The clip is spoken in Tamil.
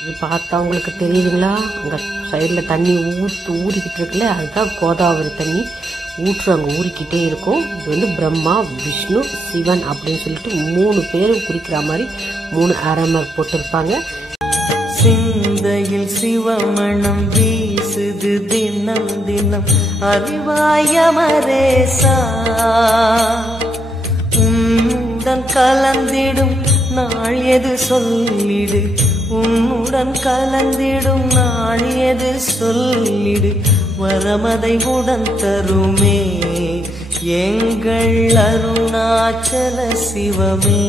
இது பார்த்தா உங்களுக்கு தெரியுதுங்களா? அங்கே சைடில் தண்ணி ஊறிக்கிட்டு இருக்குல்ல, அதுதான் கோதாவரி தண்ணி அங்கே ஊறிக்கிட்டே இருக்கும். இது வந்து பிரம்மா, விஷ்ணு, சிவன் அப்படின்னு சொல்லிட்டு 3 பேரும் குறிக்கிற மாதிரி 3 ஆரமர் போட்டிருப்பாங்க. சிந்தையில் சிவமணம் வீசுது தினம் தினம் அறிவாயமரேசா, உன்னுடன் கலந்திடும் நாள் எது சொல்லிடு, உன்னுடன் கலந்திடும் நாள் எது சொல்லிடு, வரமதை உடன் தருமே எங்கள் அருணாச்சல சிவமே.